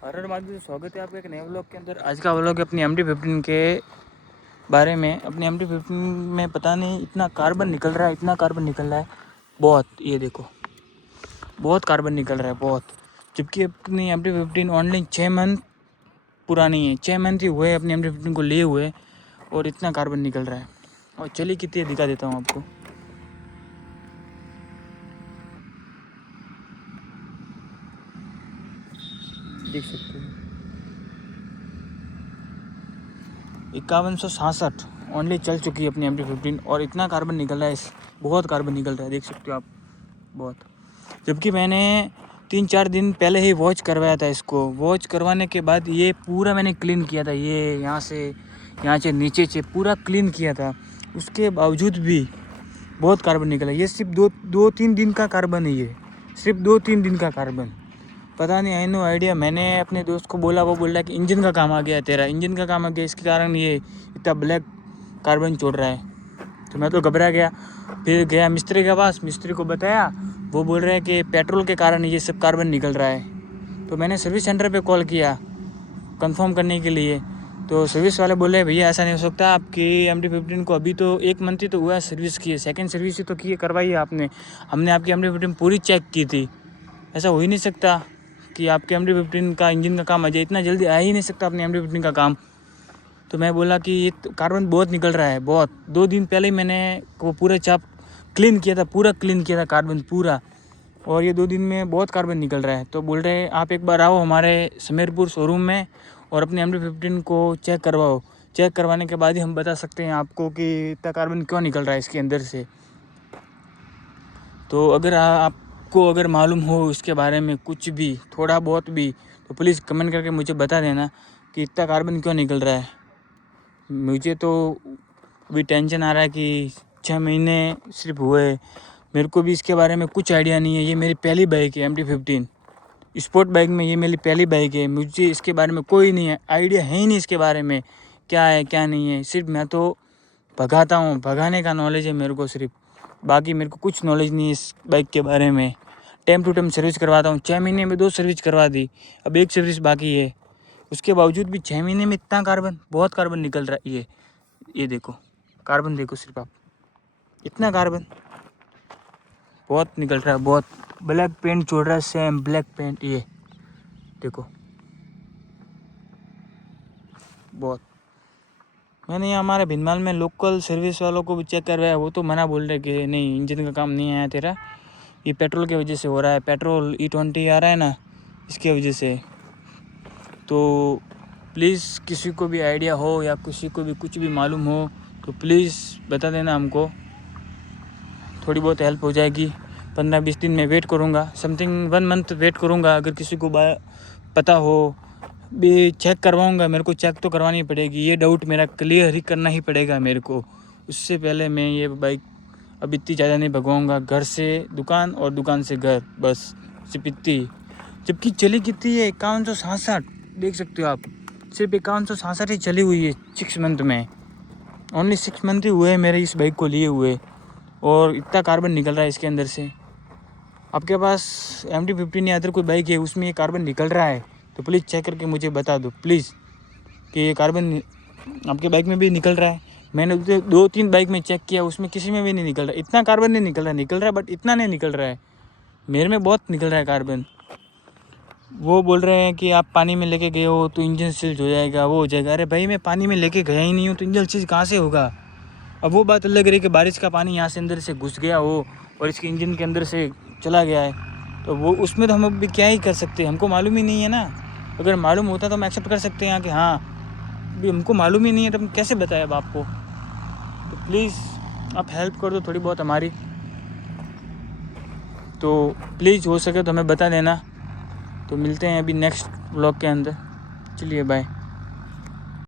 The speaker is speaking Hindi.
हर माधव, स्वागत है आपका एक नए व्लॉग के अंदर। आज का व्लॉग है अपनी MT-15 के बारे में। अपनी MT-15 में पता नहीं इतना कार्बन निकल रहा है, इतना कार्बन निकल रहा है बहुत। ये देखो, बहुत कार्बन निकल रहा है बहुत। जबकि अपनी MT-15 ओनली 6 मंथ पुरानी है, 6 मंथ ही हुए अपनी MT-15 को लिए हुए और इतना कार्बन निकल रहा है। और चलिए कितनी दिखा देता हूँ आपको। देख सकते हो 5167 ओनली चल चुकी है अपनी MT-15 और इतना कार्बन निकल रहा है, बहुत कार्बन निकल रहा है, देख सकते हो आप, बहुत। जबकि मैंने 3-4 दिन पहले ही वॉच करवाया था इसको। वॉच करवाने के बाद ये पूरा मैंने क्लीन किया था, ये यहाँ से नीचे से पूरा क्लीन किया था। उसके बावजूद भी बहुत कार्बन निकला। ये सिर्फ 2-3 दिन का कार्बन है, ये सिर्फ 2-3 दिन का कार्बन। पता नहीं, आई नो आइडिया। मैंने अपने दोस्त को बोला, वो बोल रहा है कि इंजन का काम आ गया, तेरा इंजन का काम आ गया, इसके कारण ये इतना ब्लैक कार्बन छोड़ रहा है। तो मैं तो घबरा गया। फिर गया मिस्त्री के पास, मिस्त्री को बताया, वो बोल रहे हैं कि पेट्रोल के कारण ये सब कार्बन निकल रहा है। तो मैंने सर्विस सेंटर पे कॉल किया कंफर्म करने के लिए। तो सर्विस वाले बोले भैया ऐसा नहीं हो सकता, आपकी MT-15 को अभी तो 1 मंथ ही तो हुआ है सर्विस की है, सेकेंड सर्विस ही तो की है, करवाई है आपने, हमने आपकी MT-15 पूरी चेक की थी। ऐसा हो ही नहीं सकता कि आपके MT-15 का इंजन का काम आ जाए, इतना जल्दी आ ही नहीं सकता अपने MT-15 का काम। तो मैं बोला कि ये कार्बन बहुत निकल रहा है, बहुत। 2 दिन पहले ही मैंने वो पूरा चाप क्लीन किया था, पूरा क्लीन किया था कार्बन पूरा, और ये 2 दिन में बहुत कार्बन निकल रहा है। तो बोल रहे आप एक बार आओ हमारे समीरपुर शोरूम में और अपने MT-15 को चेक करवाओ। चेक करवाने के बाद ही हम बता सकते हैं आपको कि इतना कार्बन क्यों निकल रहा है इसके अंदर से। तो अगर आपको अगर मालूम हो इसके बारे में कुछ भी, थोड़ा बहुत भी, तो प्लीज़ कमेंट करके मुझे बता देना कि इतना कार्बन क्यों निकल रहा है। मुझे तो अभी टेंशन आ रहा है कि 6 महीने सिर्फ हुए, मेरे को भी इसके बारे में कुछ आइडिया नहीं है। ये मेरी पहली बाइक है MT-15 स्पोर्ट बाइक में, ये मेरी पहली बाइक है। मुझे इसके बारे में कोई नहीं है, आइडिया है ही नहीं इसके बारे में, क्या है क्या नहीं है। सिर्फ मैं तो भगाता हूँ, भगाने का नॉलेज है मेरे को सिर्फ, बाकी मेरे को कुछ नॉलेज नहीं है इस बाइक के बारे में। टाइम टू टाइम सर्विस करवाता हूँ, 6 महीने में 2 सर्विस करवा दी, अब 1 सर्विस बाकी है। उसके बावजूद भी 6 महीने में इतना कार्बन, बहुत कार्बन निकल रहा है। ये देखो कार्बन, देखो सिर्फ आप, इतना कार्बन बहुत निकल रहा है, बहुत। ब्लैक पेंट छोड़ रहा है, सेम ब्लैक पेंट, ये देखो बहुत। मैंने यहाँ हमारे भिनमाल में लोकल सर्विस वालों को भी चेक करवाया, वो तो मना बोल रहे कि नहीं इंजन का काम नहीं आया तेरा, ये पेट्रोल की वजह से हो रहा है, पेट्रोल E20 आ रहा है ना, इसके वजह से। तो प्लीज़ किसी को भी आइडिया हो या किसी को भी कुछ भी मालूम हो तो प्लीज़ बता देना हमको, थोड़ी बहुत हेल्प हो जाएगी। 15-20 दिन में वेट करूँगा, समथिंग 1 मंथ वेट करूँगा। अगर किसी को पता हो भी चेक करवाऊँगा, मेरे को चेक तो करवानी पड़ेगी, ये डाउट मेरा क्लियर ही करना ही पड़ेगा मेरे को। उससे पहले मैं ये बाइक अब इतनी ज़्यादा नहीं भगवाऊँगा, घर से दुकान और दुकान से घर, बस सिर्फ इतनी। जबकि चली कितनी है, 5167, देख सकते हो आप, सिर्फ 5167 ही चली हुई है 6 मंथ में। ओनली 6 मंथ ही हुए मेरे इस बाइक को लिए हुए और इतना कार्बन निकल रहा है इसके अंदर से। आपके पास MT-15 या अदर कोई बाइक है उसमें ये कार्बन निकल रहा है तो प्लीज़ चेक करके मुझे बता दो प्लीज़ कि ये कार्बन आपके बाइक में भी निकल रहा है। मैंने 2-3 बाइक में चेक किया, उसमें किसी में भी नहीं निकल रहा, इतना कार्बन नहीं निकल रहा है बट इतना नहीं निकल रहा है। मेरे में बहुत निकल रहा है कार्बन। वो बोल रहे हैं कि आप पानी में लेके गए हो तो इंजन सीज हो जाएगा, वो हो जाएगा। अरे भाई मैं पानी में लेके गया ही नहीं हूँ तो इंजन सीज कहाँ से होगा। अब वो बात अलग रही कि बारिश का पानी यहाँ से अंदर से घुस गया हो और इसके इंजन के अंदर से चला गया है, तो वो उसमें तो हम अभी क्या ही कर सकते हैं, हमको मालूम ही नहीं है ना। अगर मालूम होता तो हम एक्सेप्ट कर सकते हैं कि हाँ, अभी हमको मालूम ही नहीं है तो हम कैसे बताएं अब आपको। तो प्लीज़ आप हेल्प कर दो थोड़ी बहुत हमारी, तो प्लीज़ हो सके तो हमें बता देना। तो मिलते हैं अभी नेक्स्ट व्लॉग के अंदर, चलिए बाय।